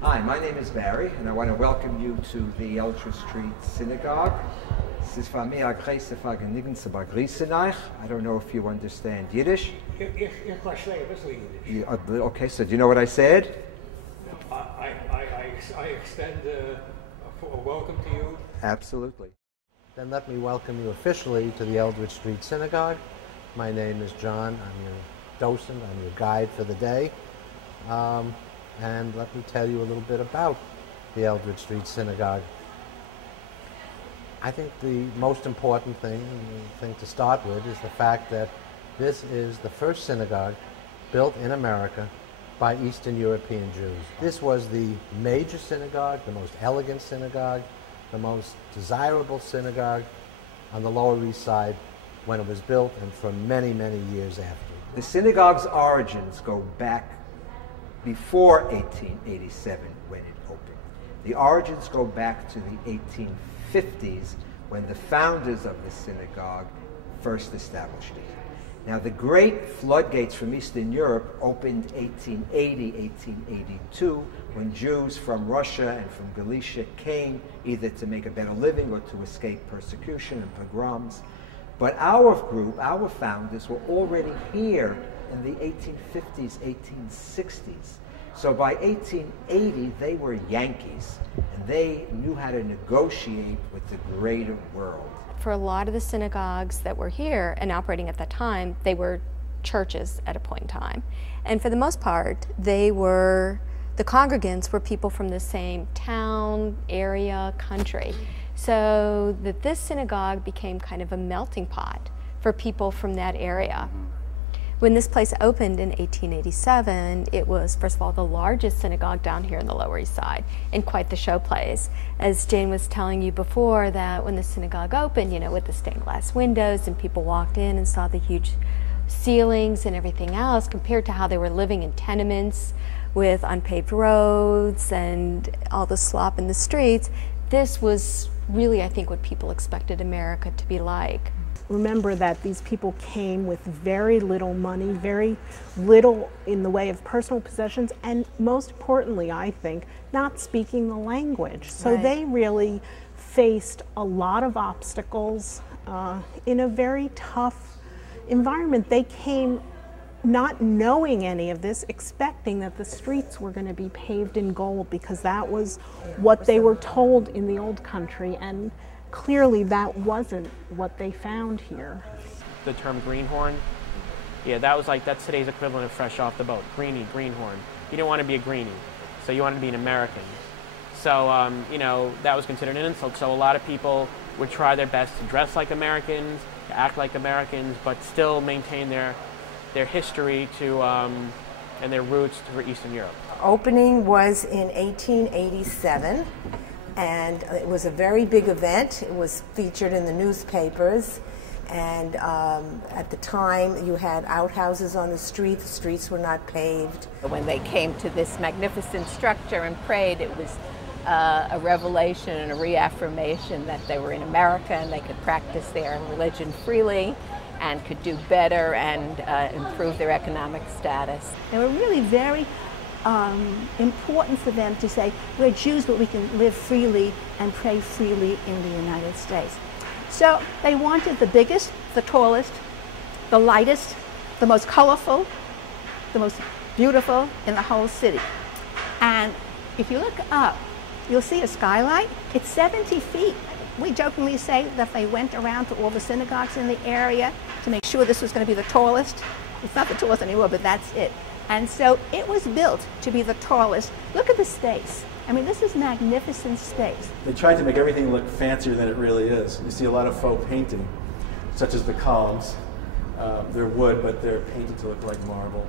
Hi, my name is Barry, and I want to welcome you to the Eldridge Street Synagogue. I don't know if you understand Yiddish. Okay, so do you know what I said? I extend a welcome to you. Absolutely. Then let me welcome you officially to the Eldridge Street Synagogue. My name is John. I'm your docent. I'm your guide for the day. And let me tell you a little bit about the Eldridge Street Synagogue. I think the most important thing to start with is the fact that this is the first synagogue built in America by Eastern European Jews. This was the major synagogue, the most elegant synagogue, the most desirable synagogue on the Lower East Side when it was built, and for many, many years after. The synagogue's origins go back before 1887 when it opened. The origins go back to the 1850s when the founders of the synagogue first established it. Now, the great floodgates from Eastern Europe opened 1880, 1882, when Jews from Russia and from Galicia came either to make a better living or to escape persecution and pogroms. But our group, our founders, were already here in the 1850s, 1860s. So by 1880, they were Yankees, and they knew how to negotiate with the greater world. For a lot of the synagogues that were here and operating at that time, they were churches at a point in time. And for the most part, the congregants were people from the same town, area, country. So that this synagogue became kind of a melting pot for people from that area. When this place opened in 1887, it was, first of all, the largest synagogue down here in the Lower East Side, and quite the showplace. As Jane was telling you before, that when the synagogue opened, you know, with the stained glass windows, and people walked in and saw the huge ceilings and everything else, compared to how they were living in tenements with unpaved roads and all the slop in the streets, this was really, I think, what people expected America to be like. Remember that these people came with very little money, very little in the way of personal possessions, and most importantly, I think, not speaking the language. So Right. They really faced a lot of obstacles in a very tough environment. They came not knowing any of this, expecting that the streets were going to be paved in gold, because that was what they were told in the old country, and clearly that wasn't what they found here. The term greenhorn, yeah, that's today's equivalent of fresh off the boat. Greenie, greenhorn. You don't want to be a greenie, so you wanted to be an American. So, you know, that was considered an insult. So a lot of people would try their best to dress like Americans, to act like Americans, but still maintain their history and their roots for Eastern Europe. Opening was in 1887. And it was a very big event. It was featured in the newspapers. And at the time, you had outhouses on the street. The streets were not paved. When they came to this magnificent structure and prayed, it was a revelation and a reaffirmation that they were in America and they could practice their religion freely and could do better and improve their economic status. They were really very important for them to say, we're Jews, but we can live freely and pray freely in the United States. So they wanted the biggest, the tallest, the lightest, the most colorful, the most beautiful in the whole city. And if you look up, you'll see a skylight. It's 70 feet. We jokingly say that they went around to all the synagogues in the area to make sure this was going to be the tallest. It's not the tallest anymore, but that's it. And so it was built to be the tallest. Look at the space. I mean, this is magnificent space. They tried to make everything look fancier than it really is. You see a lot of faux painting, such as the columns. They're wood, but they're painted to look like marble.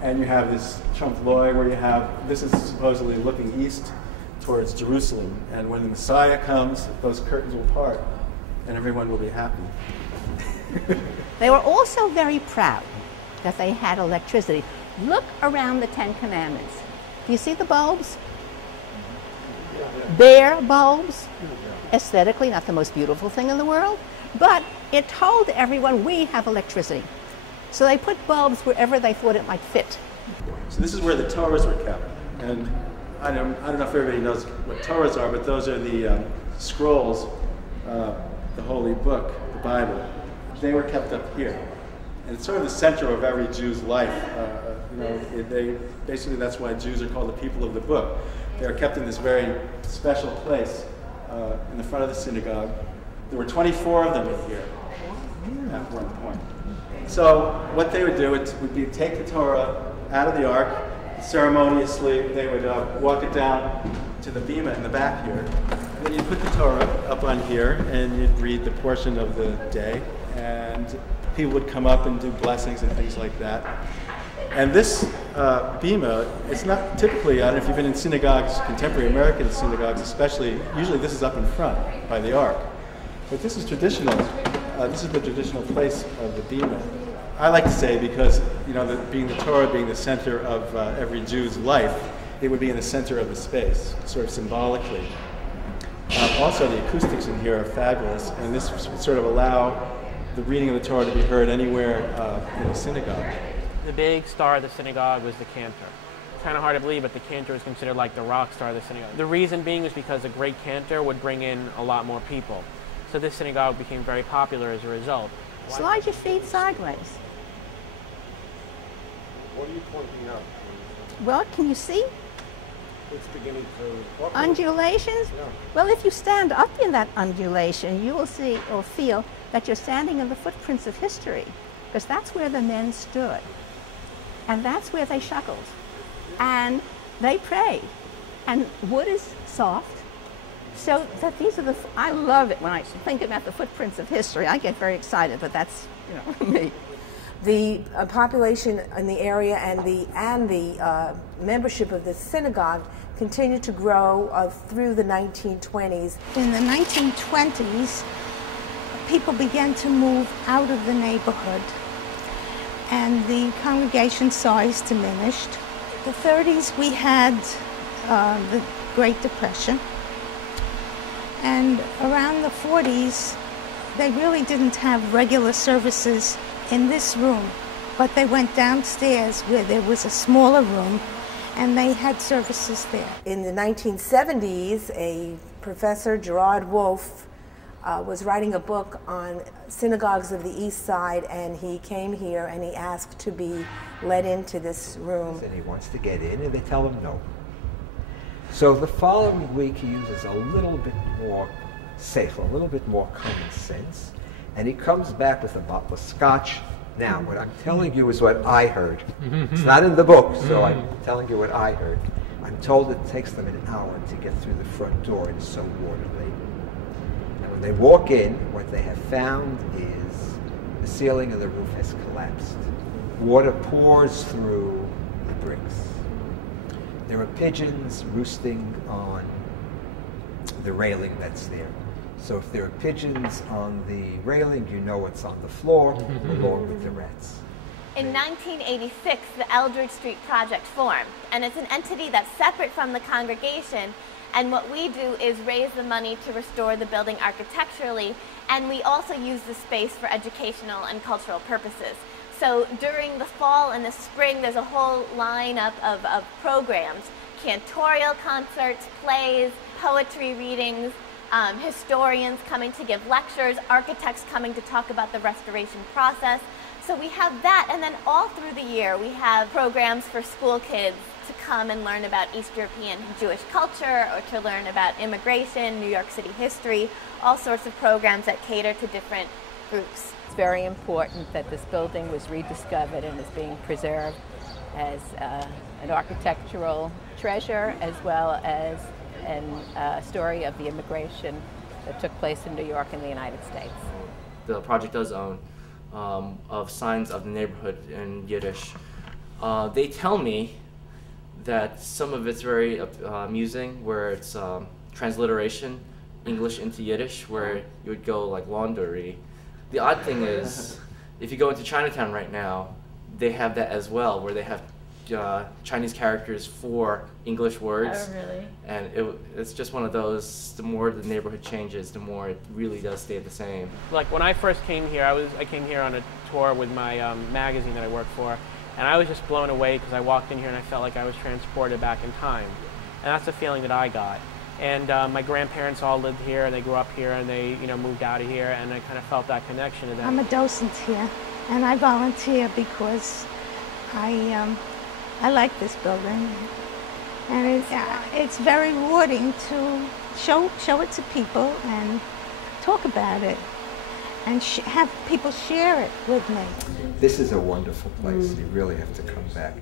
And you have this trompe l'oeil where you have, this is supposedly looking east towards Jerusalem. And when the Messiah comes, those curtains will part and everyone will be happy. They were also very proud that they had electricity. Look around the Ten Commandments. Do you see the bulbs? Bare bulbs. Aesthetically, not the most beautiful thing in the world, but it told everyone we have electricity. So they put bulbs wherever they thought it might fit. So this is where the Torahs were kept. And I don't know if everybody knows what Torahs are, but those are the scrolls, the Holy Book, the Bible. They were kept up here. And it's sort of the center of every Jew's life. Basically that's why Jews are called the people of the book. They are kept in this very special place in the front of the synagogue. There were 24 of them in here at one point. So what they would do would be take the Torah out of the ark. Ceremoniously, they would walk it down to the bima in the back here. And then you'd put the Torah up on here, and you'd read the portion of the day. And people would come up and do blessings and things like that. And this bima, it's not typically, I don't know if you've been in synagogues, contemporary American synagogues especially, usually this is up in front by the ark. But this is traditional. This is the traditional place of the bima. I like to say because, being the Torah being the center of every Jew's life, it would be in the center of the space, sort of symbolically. Also, the acoustics in here are fabulous, and this would sort of allow the reading of the Torah to be heard anywhere in a synagogue. The big star of the synagogue was the cantor. It's kind of hard to believe, but the cantor was considered like the rock star of the synagogue. The reason being was because a great cantor would bring in a lot more people. So this synagogue became very popular as a result. Slide your feet sideways. What are you pointing out? Well, can you see? It's beginning to... Undulations? Yeah. Well, if you stand up in that undulation, you will see or feel that you're standing in the footprints of history, because that's where the men stood. And that's where they shackled. And they prayed. And wood is soft. So that these are I love it when I think about the footprints of history. I get very excited, but that's, me. The population in the area and the membership of the synagogue continued to grow through the 1920s. In the 1920s, people began to move out of the neighborhood, and the congregation size diminished. In the 30s, we had the Great Depression, and around the 40s, they really didn't have regular services in this room, but they went downstairs where there was a smaller room, and they had services there. In the 1970s, a professor, Gerard Wolfe, was writing a book on synagogues of the East Side, and he came here and he asked to be let into this room. And he wants to get in, and they tell him no. So the following week, he uses a little bit more safe, a little bit more common sense, and he comes back with a bottle of scotch. Now, what I'm telling you is what I heard. It's not in the book, so I'm telling you what I heard. I'm told it takes them an hour to get through the front door. It's so water-laden. And when they walk in, what they have found is the ceiling of the roof has collapsed. Water pours through the bricks. There are pigeons roosting on the railing that's there. So if there are pigeons on the railing, you know it's on the floor, along with the rats. In 1986, the Eldridge Street Project formed, and it's an entity that's separate from the congregation, and what we do is raise the money to restore the building architecturally, and we also use the space for educational and cultural purposes. So during the fall and the spring, there's a whole lineup of programs, cantorial concerts, plays, poetry readings, historians coming to give lectures, architects coming to talk about the restoration process. So we have that, and then all through the year we have programs for school kids to come and learn about East European Jewish culture, or to learn about immigration, New York City history, all sorts of programs that cater to different groups. It's very important that this building was rediscovered and is being preserved as an architectural treasure, as well as a story of the immigration that took place in New York and the United States. The project does own of signs of the neighborhood in Yiddish. They tell me that some of it's very amusing, where it's transliteration, English into Yiddish, where you would go like laundry. The odd thing is, if you go into Chinatown right now, they have that as well, where they have Chinese characters for English words. Oh, really? And it's just one of those, the more the neighborhood changes, the more it really does stay the same. Like when I first came here, I came here on a tour with my magazine that I work for, and I was just blown away because I walked in here and I felt like I was transported back in time. And that's the feeling that I got. And my grandparents all lived here, and they grew up here, and they, you know, moved out of here, and I kind of felt that connection to them. I'm a docent here, and I volunteer because I like this building, and it's very rewarding to show it to people and talk about it, and have people share it with me. This is a wonderful place. You really have to come back.